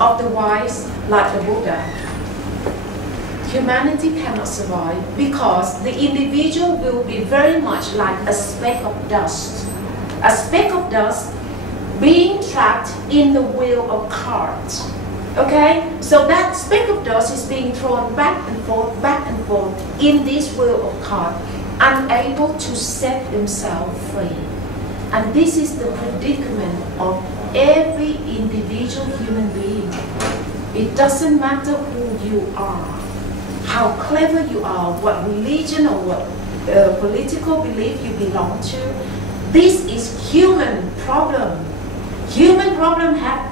of the wise like the Buddha, humanity cannot survive because the individual will be very much like a speck of dust. A speck of dust being trapped in the wheel of cart. Okay? So that speck of dust is being thrown back and forth in this wheel of cart, unable to set himself free. And this is the predicament of every individual human being. It doesn't matter who you are, how clever you are, what religion or what political belief you belong to. This is human problem. Human problem have,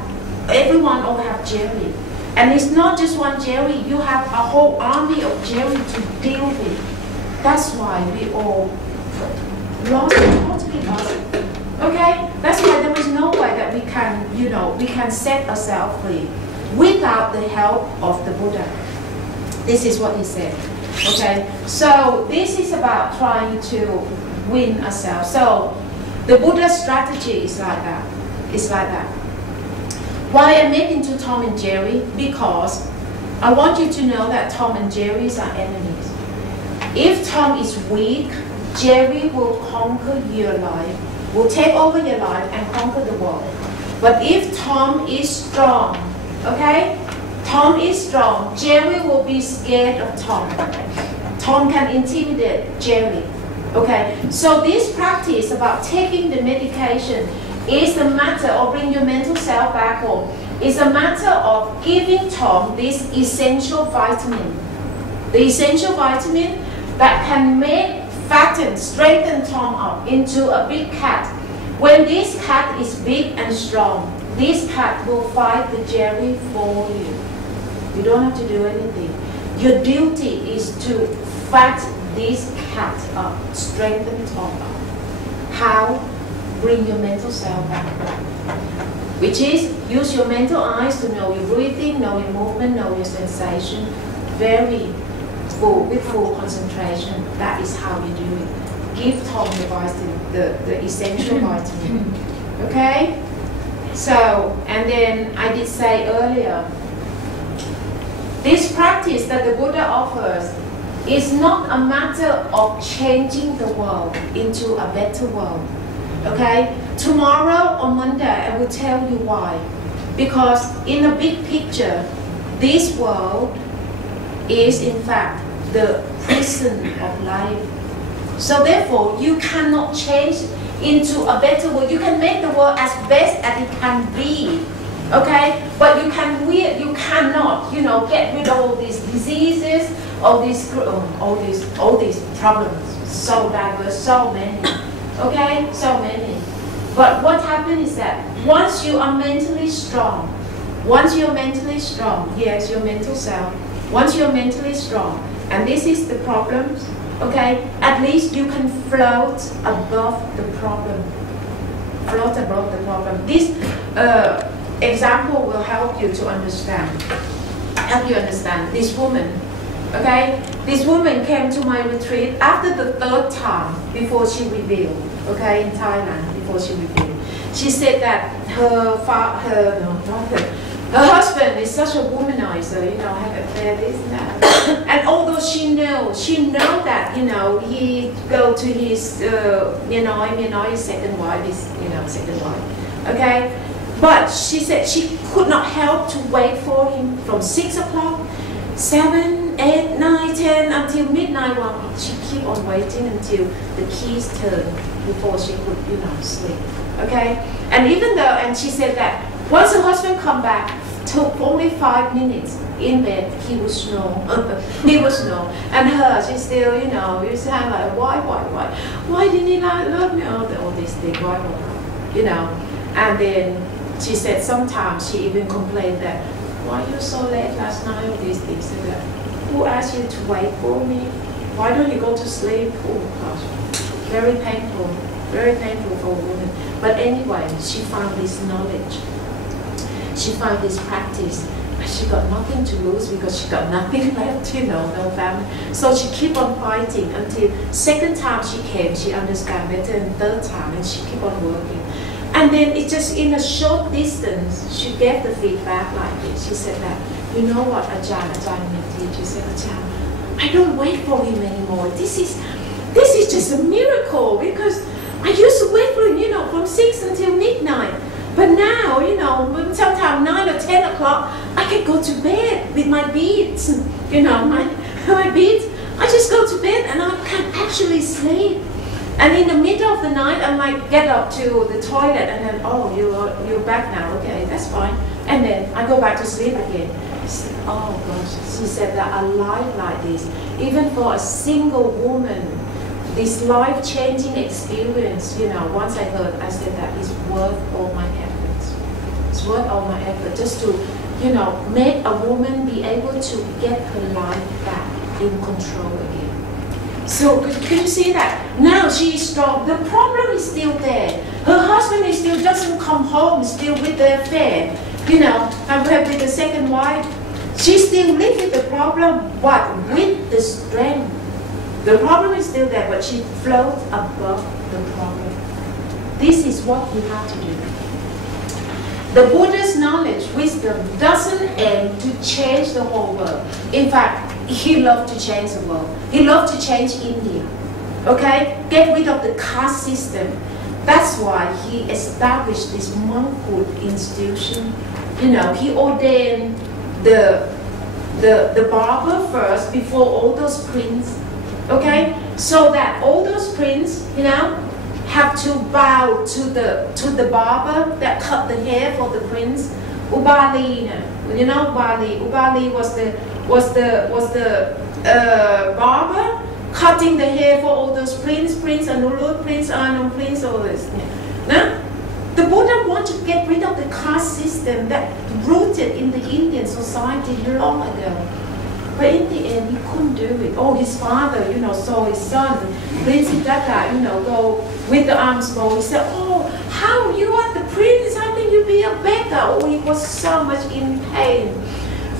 everyone all have Jerry. And it's not just one Jerry, you have a whole army of Jerry to deal with. That's why we all lost it, totally lost it. Okay? That's why there is no way that we can, we can set ourselves free without the help of the Buddha. This is what he said. Okay? So this is about trying to win ourselves. So the Buddha's strategy is like that. It's like that. Why I make into Tom and Jerry? Because I want you to know that Tom and Jerry are enemies. If Tom is weak, Jerry will conquer your life, will take over your life and conquer the world. But if Tom is strong, okay? Tom is strong, Jerry will be scared of Tom. Tom can intimidate Jerry. Okay, so this practice about taking the medication is a matter of bringing your mental self back home. It's a matter of giving Tom this essential vitamin. The essential vitamin that can make, fatten, strengthen Tom up into a big cat. When this cat is big and strong, this cat will fight the Jerry for you. You don't have to do anything. Your duty is to fatten this cat up, strengthen Tom up. How? Bring your mental self back. Which is, use your mental eyes to know your breathing, know your movement, know your sensation. Very full, with full concentration. That is how you do it. Give Tom the vitamin, the essential vitamin. Okay? So, and then I did say earlier, this practice that the Buddha offers is not a matter of changing the world into a better world. Okay? Tomorrow or Monday, I will tell you why. Because in a big picture, this world is in fact the prison of life. So therefore, you cannot change into a better world. You can make the world as best as it can be. Okay? But you cannot, get rid of all these diseases, all these problems. So diverse, so many. Okay? So many. But what happens is that once you are mentally strong, yes, your mental self, once you're mentally strong, and this is the problems, okay, at least you can float above the problem. Float above the problem. This example will help you to understand. This woman, okay? This woman came to my retreat after the third time before she revealed, okay, in Thailand, before she revealed. She said that her husband is such a womanizer, have affair, this and that. And although she knows that, he go to his, his second wife, second wife, okay? But she said she could not help to wait for him from 6 o'clock, 7, 8, 9, 10, until midnight. She keep on waiting until the keys turn before she could, sleep. Okay? And she said that once her husband come back, took only 5 minutes in bed, he would snore. He would snore. And she still, you say like, why? Why didn't he not love me? All these things, why? And then she said sometimes she even complained that, why you so late last night, all these things. Who asked you to wait for me? Why don't you go to sleep? Oh gosh, very painful for a woman. But anyway, she found this knowledge. She found this practice. She got nothing to lose because she got nothing left, no family. So she keep on fighting until second time she came, she understand better, and third time, and she keep on working. And then it just in a short distance, she gave the feedback like this. She said that, you know what, Ajahn Meeti, she said, Ajahn, I don't wait for him anymore. This is just a miracle, because I used to wait for him, you know, from 6 until midnight. But now, you know, sometimes 9 or 10 o'clock, I can go to bed with my beads, you know, my beads. I just go to bed and I can actually sleep. And in the middle of the night, I might get up to the toilet and then, oh, you're back now, okay, that's fine. And then I go back to sleep again. I said, oh gosh, she said that a life like this, even for a single woman, this life-changing experience, you know, once I heard, I said that is worth all my efforts. It's worth all my effort just to, you know, make a woman be able to get her life back in control again. So could you see that? Now she is strong. The problem is still there. Her husband is still doesn't come home, still with the affair. You know, and with the second wife. She still lives with the problem, but with the strength. The problem is still there, but she floats above the problem. This is what we have to do. The Buddha's knowledge, wisdom, doesn't aim to change the whole world. In fact, he loved to change the world. He loved to change India. Okay? Get rid of the caste system. That's why he established this monkhood institution. You know, he ordained the barber first before all those princes. Okay? So that all those princes, you know, have to bow to the barber that cut the hair for the prince. Ubali, you know, Ubali was the barber cutting the hair for all those Prince Anuruddha, Prince Anand, Prince all this. Now, the Buddha wanted to get rid of the caste system that rooted in the Indian society long ago. But in the end, he couldn't do it. Oh, his father, you know, saw his son, Prince Siddhartha, you know, go with the arms bow. He said, oh, how you are the prince? How can you be a beggar? Oh, he was so much in pain.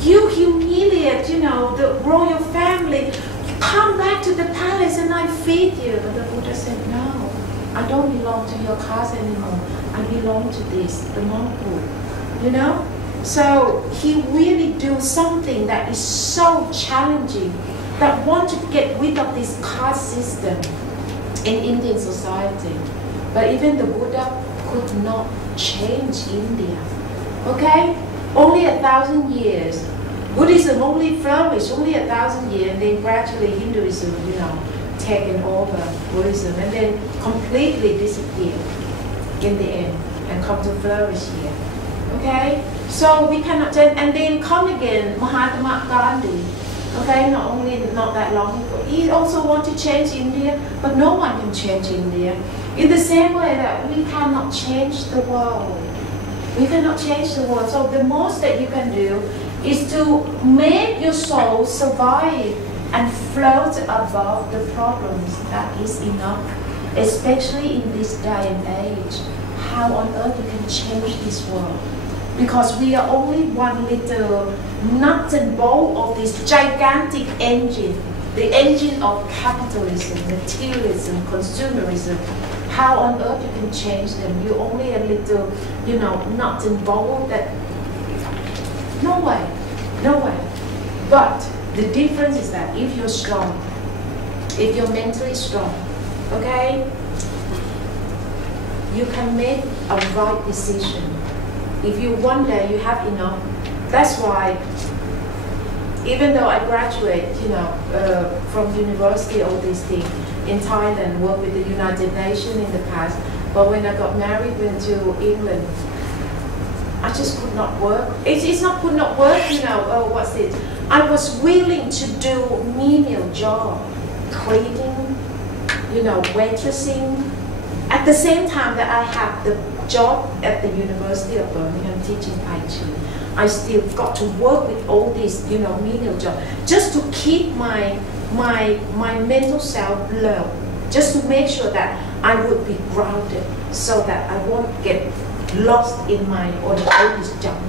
You humiliate, you know, the royal family. Come back to the palace and I feed you. But the Buddha said, no, I don't belong to your caste anymore. I belong to this, the monkhood, you know? So he really do something that is so challenging, that want to get rid of this caste system in Indian society. But even the Buddha could not change India. Okay? Only 1,000 years. Buddhism only flourished only 1,000 years, and then gradually Hinduism, you know, taken over Buddhism, and then completely disappeared in the end and come to flourish here. Okay? So we cannot change, and then come again Mahatma Gandhi. Okay, not that long ago. He also want to change India, but no one can change India. In the same way that we cannot change the world. We cannot change the world. So the most that you can do is to make your soul survive and float above the problems. That is enough, especially in this day and age. How on earth you can change this world? Because we are only one little nut and bolt of this gigantic engine, the engine of capitalism, materialism, consumerism. How on earth you can change them? You're only a little, you know, nut and bolt that, no way, no way. But the difference is that if you're strong, if you're mentally strong, okay, you can make a right decision. If you one day you have enough, that's why even though I graduate, you know, from university, all these things, in Thailand, worked with the United Nations in the past, but when I got married, went to England, I just could not work. It's not could not work, you know, oh, what's it? I was willing to do menial job, cleaning, you know, waitressing, at the same time that I have the job at the University of Birmingham teaching Tai Chi. I still got to work with all these, you know, menial jobs, just to keep my mental self low, just to make sure that I would be grounded, so that I won't get lost in my all this junk.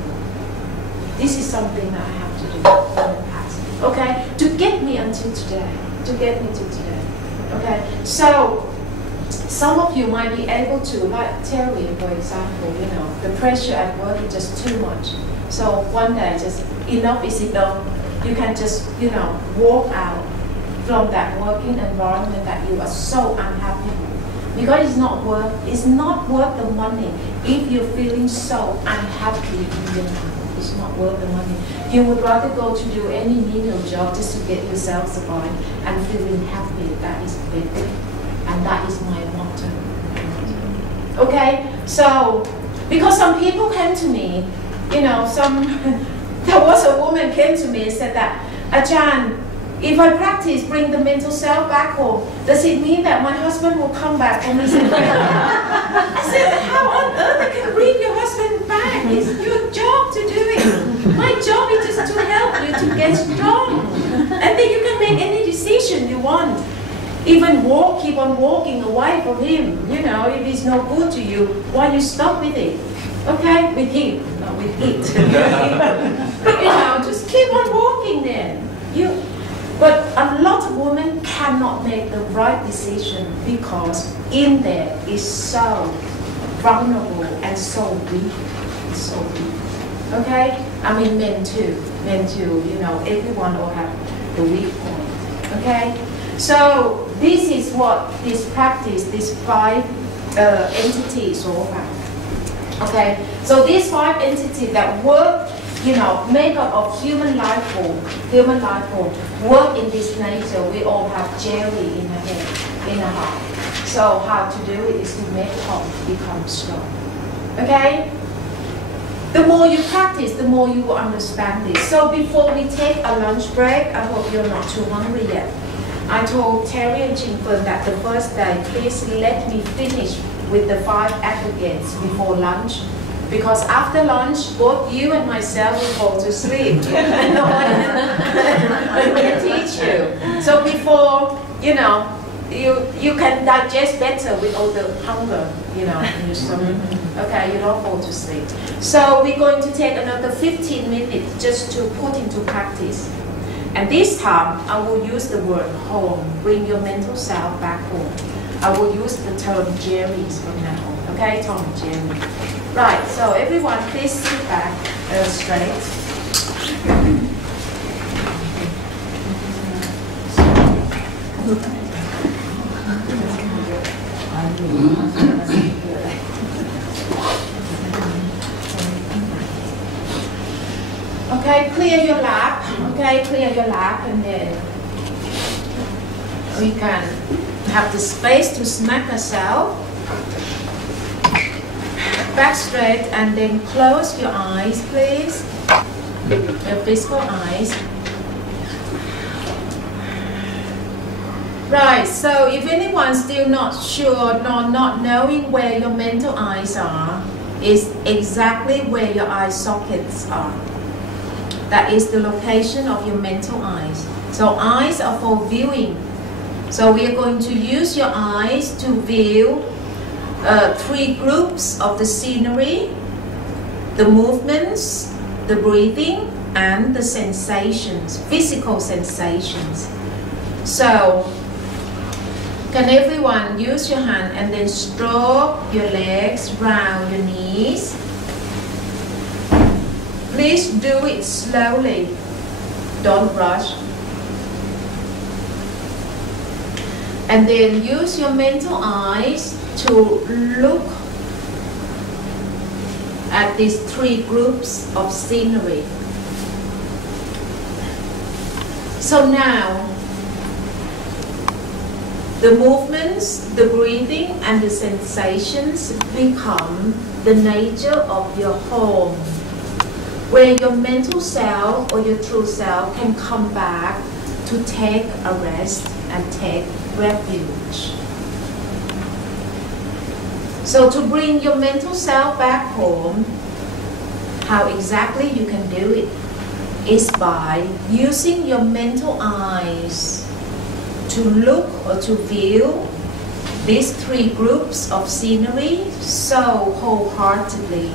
This is something that I have to do in the past, okay, to get me until today, to get me to today, okay. So some of you might be able to, like Terry, for example, you know, the pressure at work is just too much. So one day, just enough is enough. You can just, you know, walk out from that working environment that you are so unhappy with. Because it's not worth the money. If you're feeling so unhappy in your life, it's not worth the money. You would rather go to do any menial job just to get yourself survived and feeling happy. That is better. And that is my motto. Okay? So, because some people came to me, you know, there was a woman came to me and said that, Ajahn, if I practice, bring the mental self back home, does it mean that my husband will come back? And I said, how on earth I can bring your husband back? It's your job to do it. My job is just to help you to get strong. And then you can make any decision you want. Even keep on walking away from him. You know, if he's no good to you, why you stop with it? Okay? With him, not with it. You know, just keep on walking then. But a lot of women cannot make the right decision because in there is so vulnerable and so weak. It's so weak. Okay? I mean men too, you know, everyone will have the weak point. Okay? So this is what this practice, these 5 entities all about. Okay? So these 5 entities that work, you know, make up of human life form, work in this nature. We all have jelly in our head, in our heart. So how to do it is to make up, become strong. Okay? The more you practice, the more you will understand this. So before we take a lunch break, I hope you're not too hungry yet. I told Terry and Chinfern that the first day, please let me finish with the 5 aggregates before lunch. Because after lunch, both you and myself will fall to sleep. And no one will teach you. So before, you know, you can digest better with all the hunger, you know, in your stomach. Okay, you don't fall to sleep. So we're going to take another 15 minutes just to put into practice. And this time, I will use the word home. Bring your mental self back home. I will use the term Jerry's from now on. Okay, Tom and Jerry. Right, so everyone please sit back straight. Okay, clear your lap. Okay, clear your lap, and then we can have the space to smack ourselves. Back straight, and then close your eyes, please. Your physical eyes. Right, so if anyone's still not sure, not knowing where your mental eyes are, is exactly where your eye sockets are. That is the location of your mental eyes. So eyes are for viewing. So we are going to use your eyes to view 3 groups of the scenery, the movements, the breathing, and the sensations, physical sensations. So, can everyone use your hand and then stroke your legs round your knees? Please do it slowly, don't rush. And then use your mental eyes to look at these 3 groups of scenery. So now, the movements, the breathing, and the sensations become the nature of your home, where your mental self or your true self can come back to take a rest and take refuge. So to bring your mental self back home, how exactly you can do it is by using your mental eyes to look or to view these 3 groups of scenery so wholeheartedly.